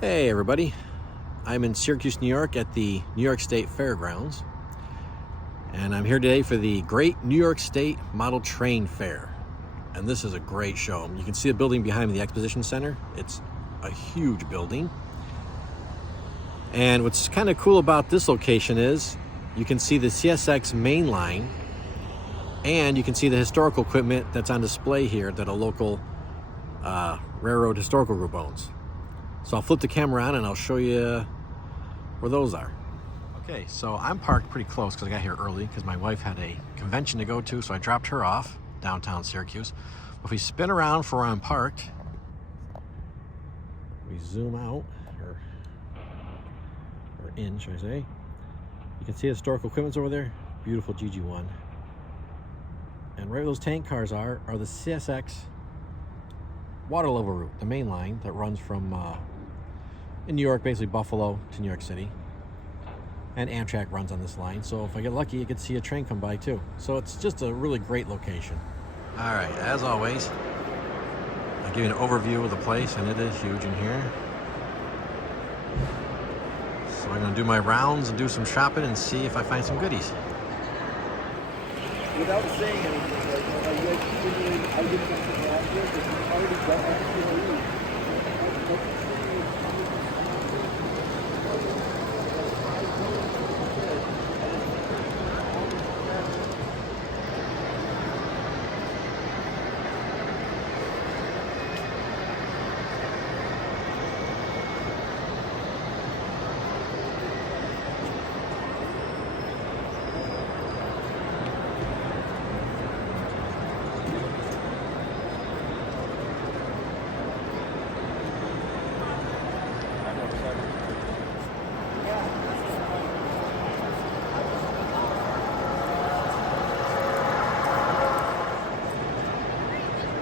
Hey everybody, I'm in Syracuse, New York at the New York State Fairgrounds, and I'm here today for the Great New York State Model Train Fair. And this is a great show. You can see the building behind me, the Exposition Center. It's a huge building. And what's kind of cool about this location is you can see the CSX main line, and you can see the historical equipment that's on display here that a local railroad historical group owns. So I'll flip the camera on and I'll show you where those are. Okay, so I'm parked pretty close because I got here early because my wife had a convention to go to, so I dropped her off downtown Syracuse. If we spin around for where I'm parked, we zoom out, or in, should I say. You can see historical equipment's over there. Beautiful GG1. And right where those tank cars are the CSX water level route, the main line that runs from in New York, basically Buffalo to New York City. And Amtrak runs on this line, so if I get lucky, you could see a train come by too. So it's just a really great location. All right, as always, I'll give you an overview of the place, and it is huge in here. So I'm gonna do my rounds and do some shopping and see if I find some goodies. Without saying anything, I did something last year, but you already done everything.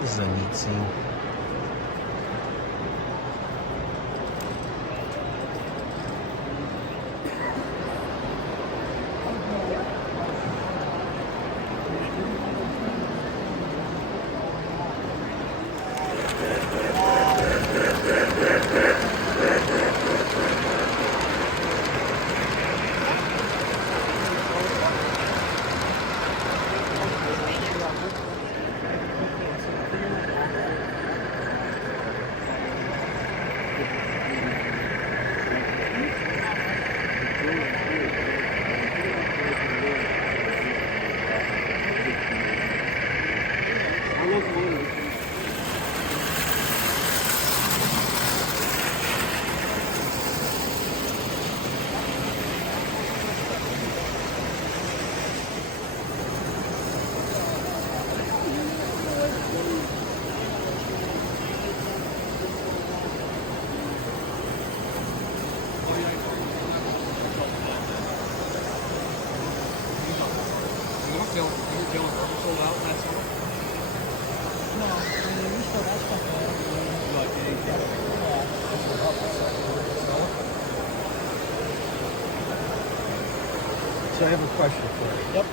This is a neat scene. Sold out last summer? No, I mean, we still got stuff So I have a question for you. Yep.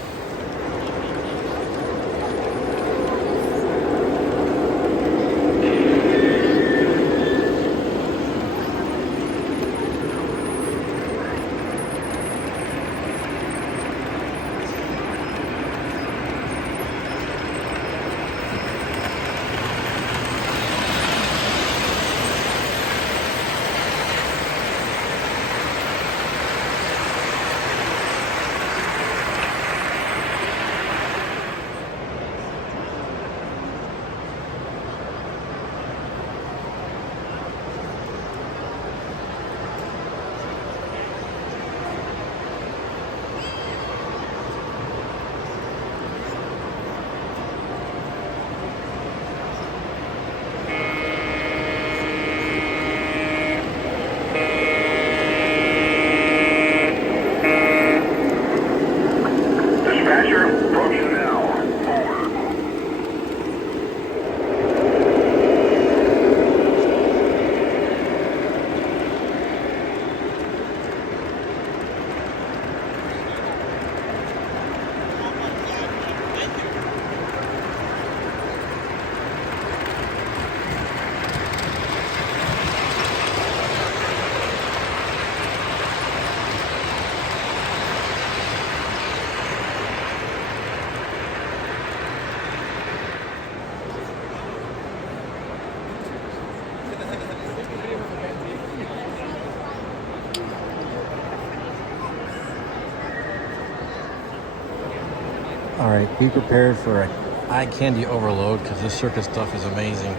right, be prepared for an eye candy overload because this circus stuff is amazing.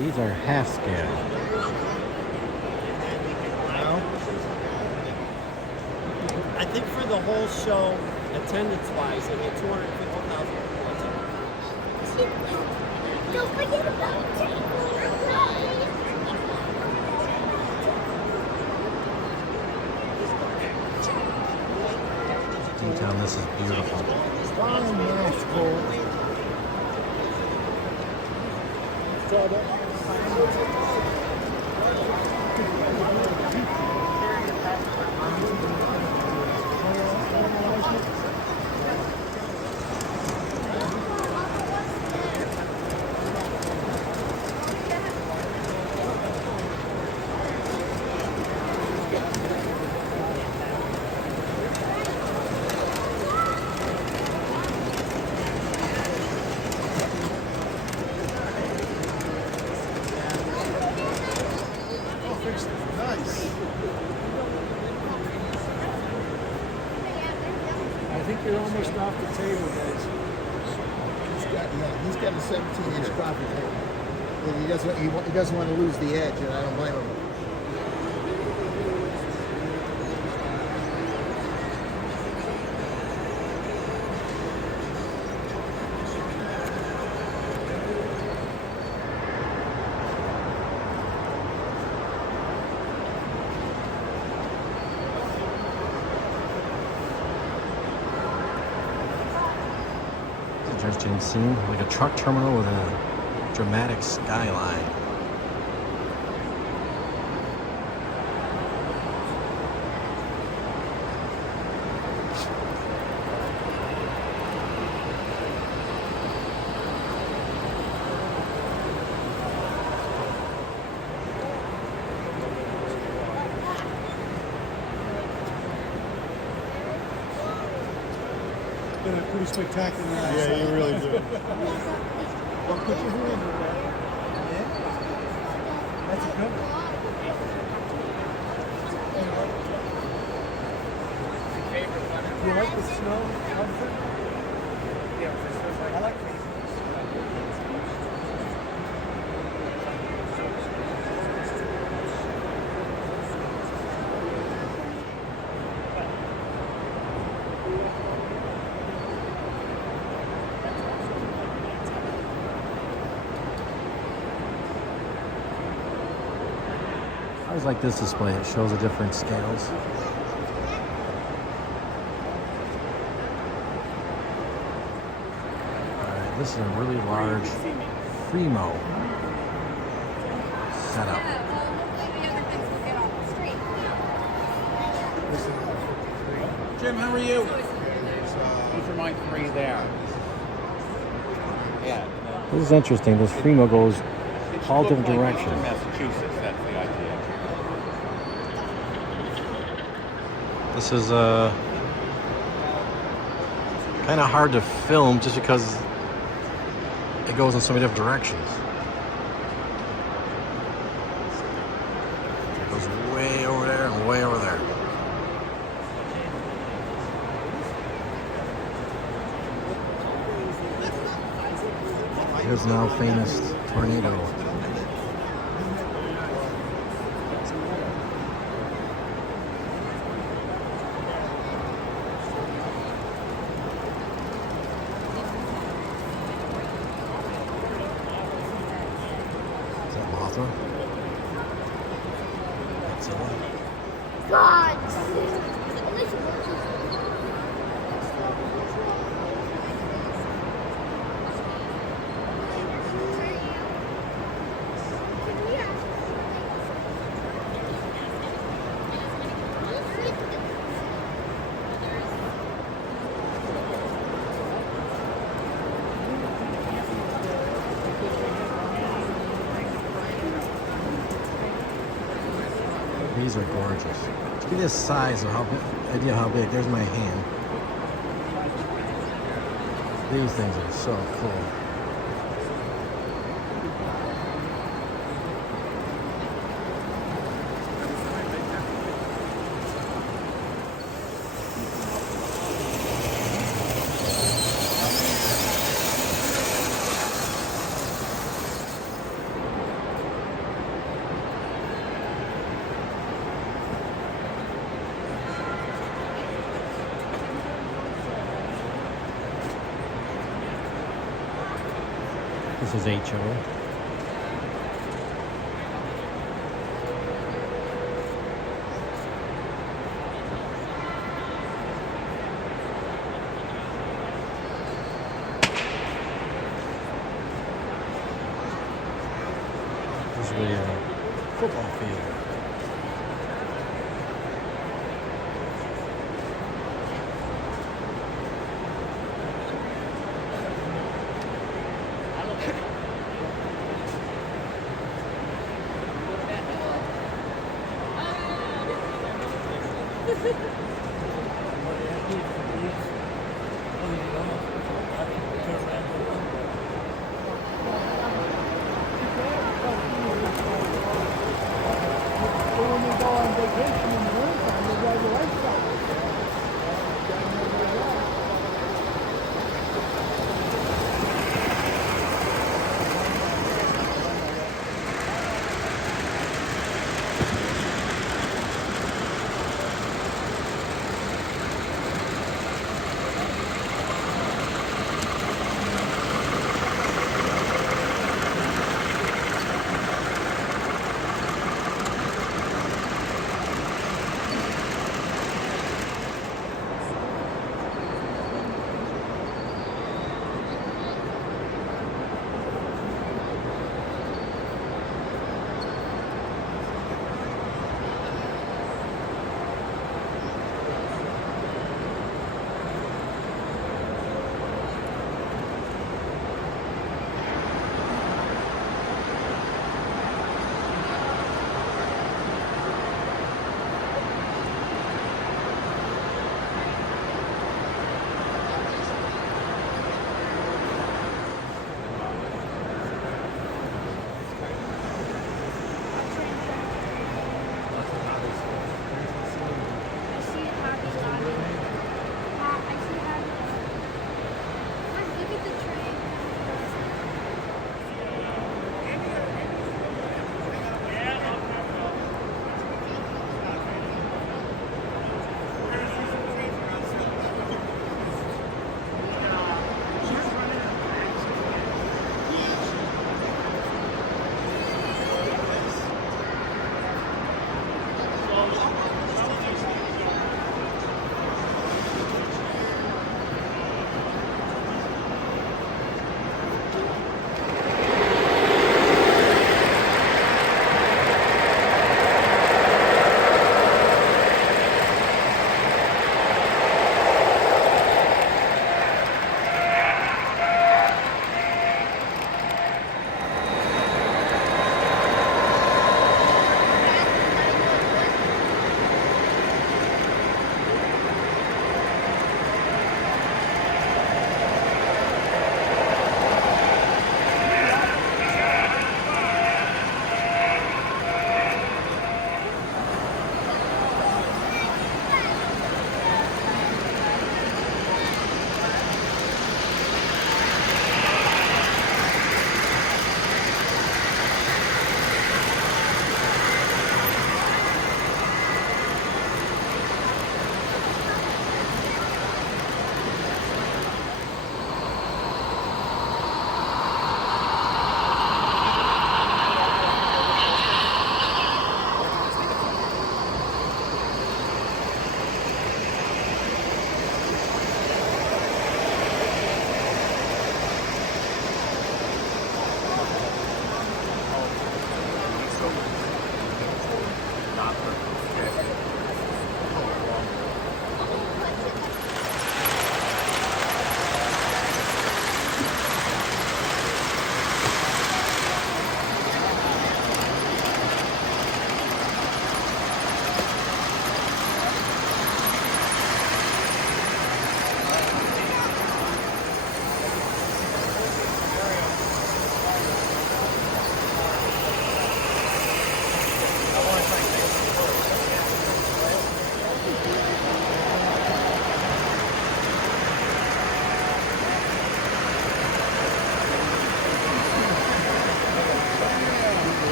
These are half scale. I think for the whole show, attendance-wise, they get 250,000 people. Don't forget about D-Town, this is beautiful. Fine, that's cool. Nice. I think you're almost off the table, guys. He's got a 17-inch coffee table. And he doesn't want to lose the edge, and I don't blame him. Interesting scene, like a truck terminal with a dramatic skyline. Been a pretty spectacular night. Yeah, you really do. Don't put your hand in there. That's a good one. Do you like the snow outfit? I like it. I always like this display, it shows the different scales. Alright, this is a really large Fremo setup. Jim, how are you? These are my three there. Yeah. This is interesting, this Fremo goes It all should different look like directions. Massachusetts, that's the idea. This is kind of hard to film just because it goes in so many different directions. It goes way over there and way over there. Here's now famous tornado. Is that Mothra? Godzilla? God. These are gorgeous. To give you a size of how idea how big. There's my hand. These things are so cool. This is HO. This is the football field.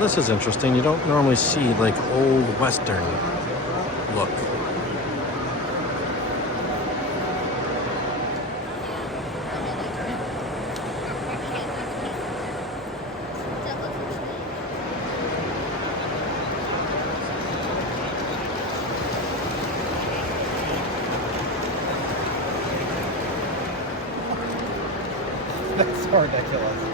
this is interesting. You don't normally see like old Western look. That's ridiculous.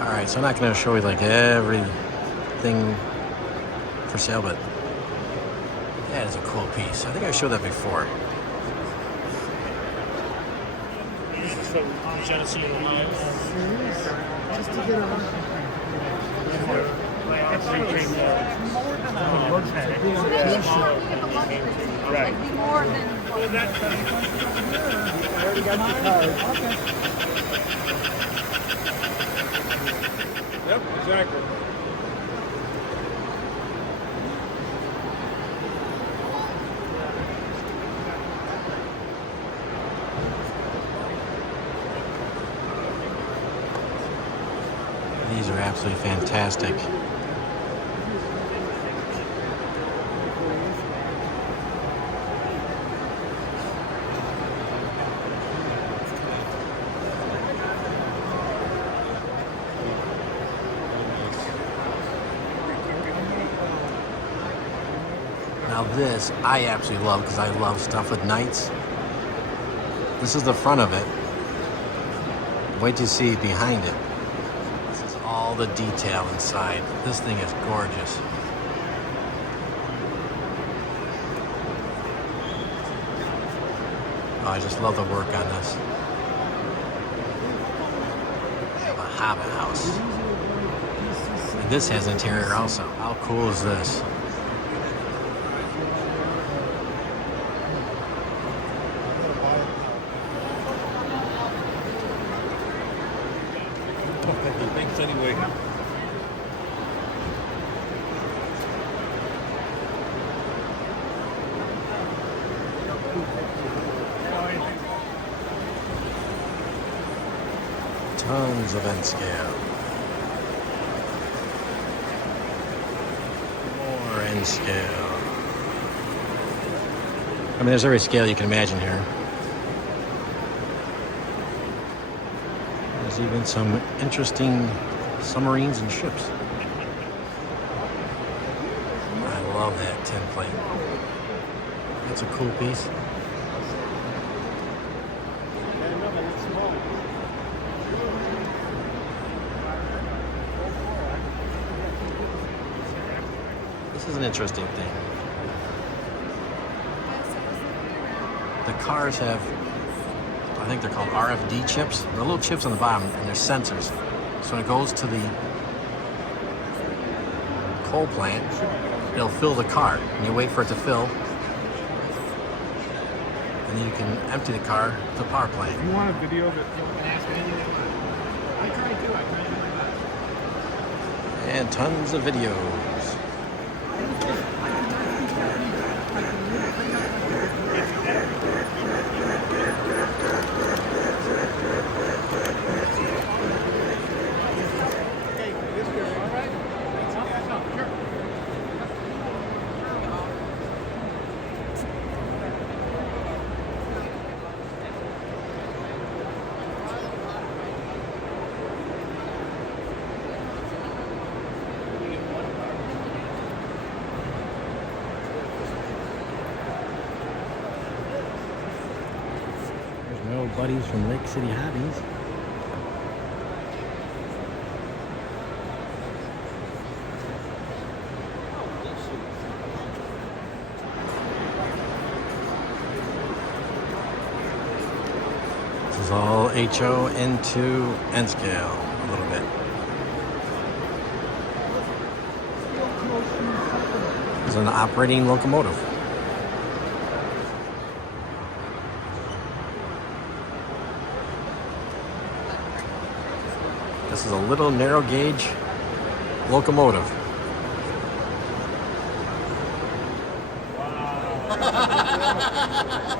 Alright, so I'm not going to show you like everything for sale, but that is a cool piece. I think I showed that before. This is from Genesee, Ohio. Just to get around. My actually came there. Right. Be more than I already got your card. Yep, exactly. These are absolutely fantastic. Now this, I absolutely love because I love stuff with knights. This is the front of it. Wait till you see behind it. This is all the detail inside. This thing is gorgeous. Oh, I just love the work on this. We have a Hobbit house. And this has interior also. How cool is this? Thanks anyway. Tons of N scale. More N scale. I mean, there's every scale you can imagine here. There's even some interesting submarines and ships. I love that tin plate. That's a cool piece. This is an interesting thing. The cars have, I think they're called RFD chips. They're little chips on the bottom and they're sensors. So when it goes to the coal plant, it'll fill the car. And you wait for it to fill. And then you can empty the car to the power plant. You want a video of it? I tried to. And tons of videos. My old buddies from Lake City Hobbies. This is all HO into N scale a little bit. This is an operating locomotive. This is a little narrow gauge locomotive.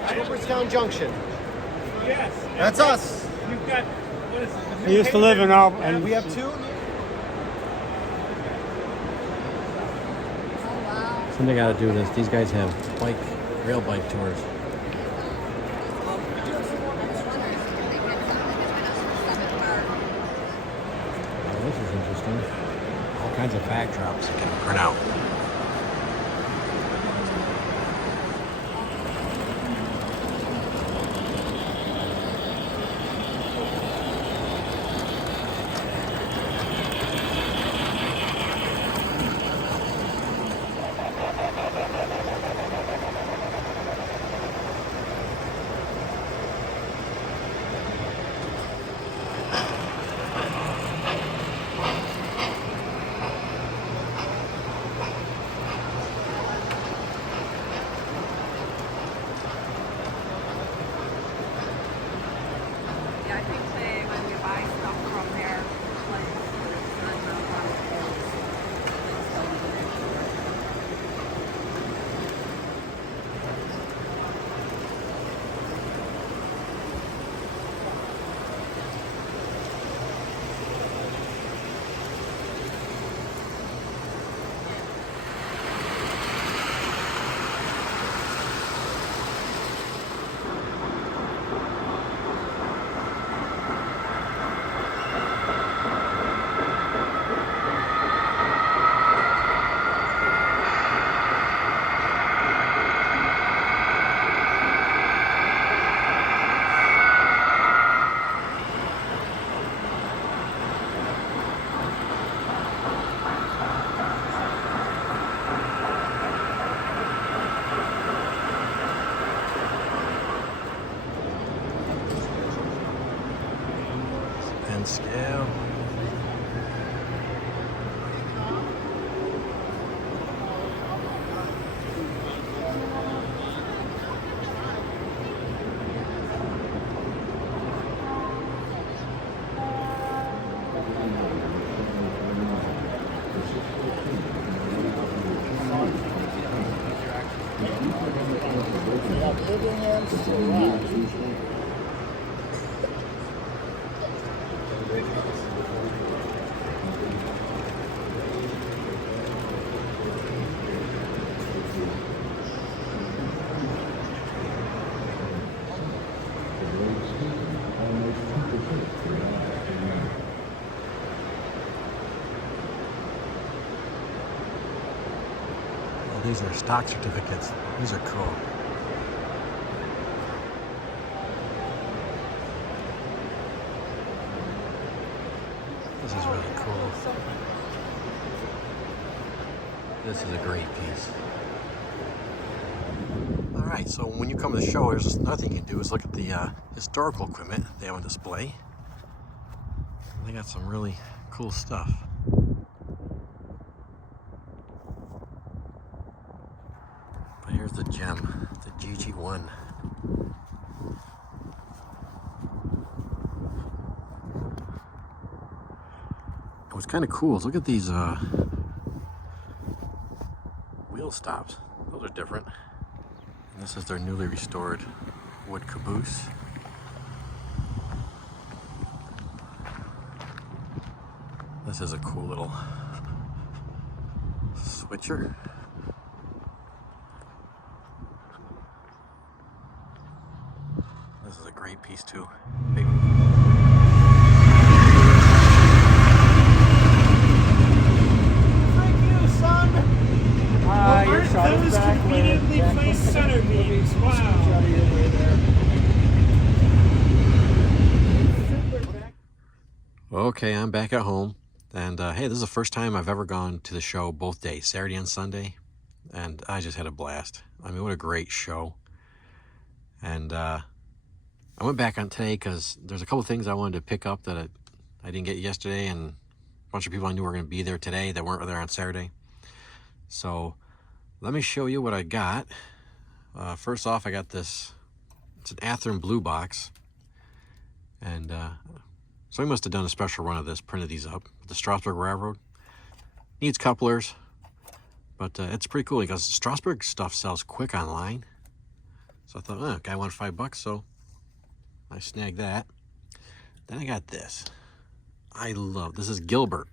Cooperstown Junction. Yes. That's us. You've got, what is it? I used to live in Albany. And we have two. Something I gotta do this. These guys have rail bike tours. Oh, this is interesting. All kinds of backdrops you can print out. Yeah, I think when you buy stuff from there, And scale. Oh, these are stock certificates. These are cool. This is really cool. This is a great piece. All right, so when you come to the show, there's another thing you can do is look at the historical equipment they have on display. They got some really cool stuff. But here's the gem, the GG1. What's kind of cool is look at these wheel stops. Those are different. And this is their newly restored wood caboose. This is a cool little switcher. This is a great piece too. Big. Your shot is back. Conveniently placed center beams. Wow. Okay, I'm back at home. And hey, this is the first time I've ever gone to the show both days, Saturday and Sunday. And I just had a blast. I mean, what a great show. And I went back on today because there's a couple things I wanted to pick up that I didn't get yesterday. And a bunch of people I knew were going to be there today that weren't there on Saturday. So let me show you what I got. First off, I got this. It's an Athearn blue box. And So he must have done a special run of this, printed these up. The Strasburg Railroad. Needs couplers, but it's pretty cool because Strasburg stuff sells quick online. So I thought, oh, guy wanted $5, so I snagged that. Then I got this. I love, this is Gilbert.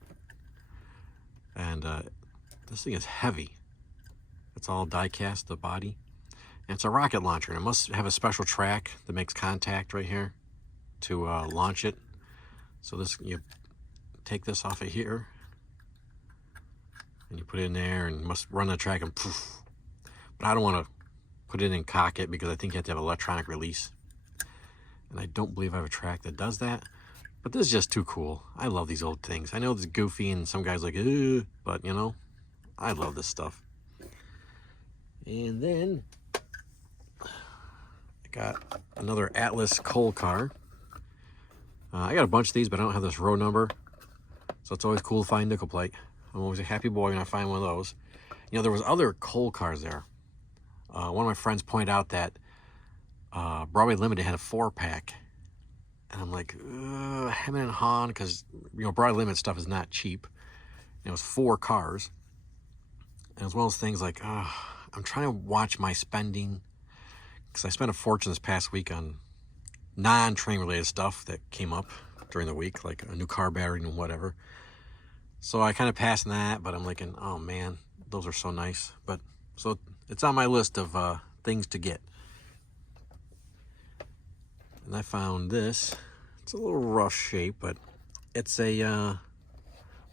And this thing is heavy. It's all die cast, the body. And it's a rocket launcher, and it must have a special track that makes contact right here to launch it. So this, you take this off of here, and you put it in there, and you must run the track, and poof. But I don't want to put it in and cock it because I think you have to have electronic release. And I don't believe I have a track that does that. But this is just too cool. I love these old things. I know it's goofy, and some guys like, ugh, but you know, I love this stuff. And then I got another Atlas coal car. I got a bunch of these, but I don't have this row number. So it's always cool to find nickel plate. I'm always a happy boy when I find one of those. You know, there was other coal cars there. One of my friends pointed out that Broadway Limited had a 4-pack. And I'm like, hem and hawing, because, you know, Broadway Limited stuff is not cheap. And it was 4 cars. And as well as things like, I'm trying to watch my spending, because I spent a fortune this past week on non-train related stuff that came up during the week, like a new car battery and whatever. So I kind of passed on that, but I'm thinking, oh man, those are so nice. But so it's on my list of things to get. And I found this. It's a little rough shape, but it's a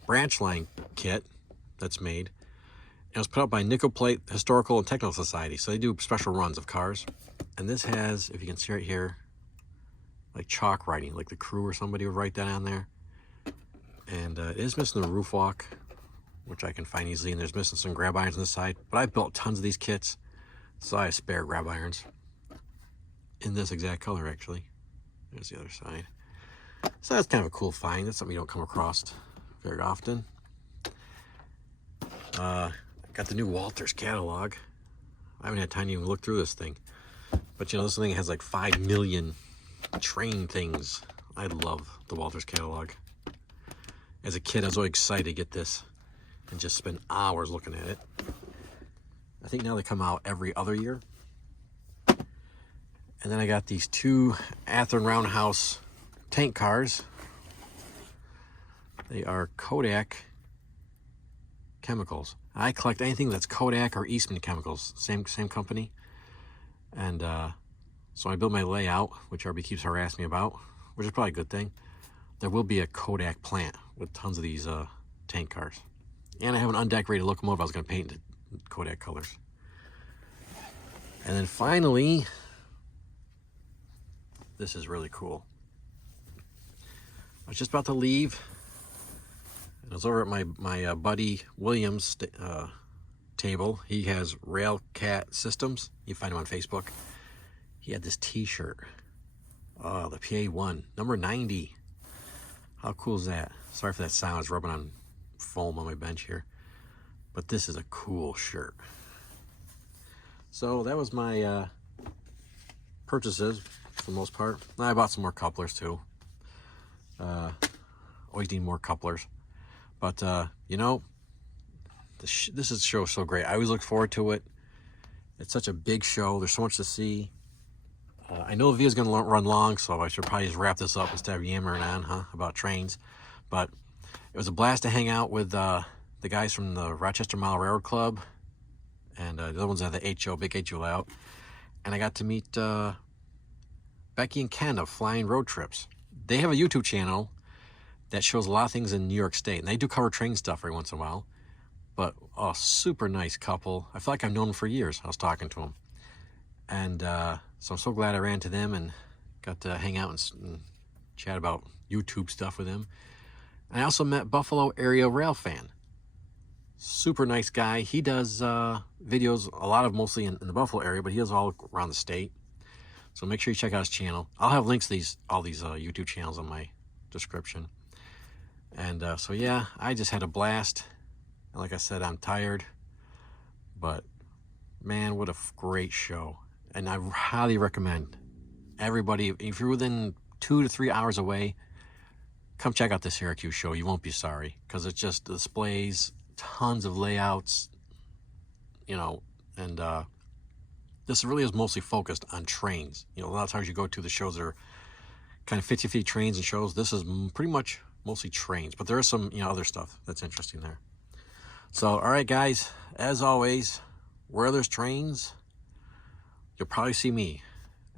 branch line kit that's made. And it was put up by Nickel Plate Historical and Technical Society. So they do special runs of cars. And this has, if you can see right here, like chalk writing, like the crew or somebody would write that on there. And it is missing the roof walk, which I can find easily. And there's missing some grab irons on the side. But I've built tons of these kits, so I have spare grab irons in this exact color, actually. There's the other side. So that's kind of a cool find. That's something you don't come across very often. Got the new Walters catalog. I haven't had time to even look through this thing. But you know, this thing has like 5 million train things. I love the Walters catalog. As a kid, I was always excited to get this and just spend hours looking at it. I think now they come out every other year. And then I got these 2 Athearn Roundhouse tank cars. They are Kodak chemicals. I collect anything that's Kodak or Eastman Chemicals, same company. And so I build my layout, which RB keeps harassing me about, which is probably a good thing. There will be a Kodak plant with tons of these tank cars. And I have an undecorated locomotive I was going to paint in Kodak colors. And then finally, this is really cool. I was just about to leave. I was over at my buddy William's table. He has Railcat Systems. You find him on Facebook. He had this t-shirt. Oh, the PA1, number 90. How cool is that? Sorry for that sound. It's rubbing on foam on my bench here. But this is a cool shirt. So that was my purchases for the most part. I bought some more couplers too. Always need more couplers. But, you know, this show is so great. I always look forward to it. It's such a big show. There's so much to see. I know the video is going to run long, so I should probably just wrap this up instead of yammering on, about trains. But it was a blast to hang out with the guys from the Rochester Mile Railroad Club. And the other ones at the HO, Big HO layout. And I got to meet Becky and Ken of Flying Roadtrips. They have a YouTube channel that shows a lot of things in New York State. And they do cover train stuff every once in a while. But, oh, super nice couple. I feel like I've known them for years. I was talking to them. And so I'm so glad I ran to them and got to hang out and chat about YouTube stuff with them. And I also met Buffalo area Railfan. Super nice guy. He does videos, a lot of mostly in the Buffalo area, but he does all around the state. So make sure you check out his channel. I'll have links to all these YouTube channels on my description. And so yeah, I just had a blast. And like I said, I'm tired. But man, what a great show. And I highly recommend everybody, if you're within 2 to 3 hours away, come check out the Syracuse show. You won't be sorry, because it just displays tons of layouts, you know, and this really is mostly focused on trains. You know, a lot of times you go to the shows that are kind of 50-50 trains and shows. This is pretty much mostly trains, but there is some, you know, other stuff that's interesting there. So, all right, guys, as always, where there's trains, you'll probably see me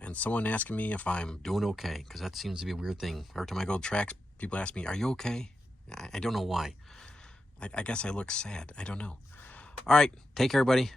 and someone asking me if I'm doing okay, because that seems to be a weird thing. Every time I go to tracks, people ask me, are you okay? I don't know why. I guess I look sad. I don't know. All right, take care, everybody.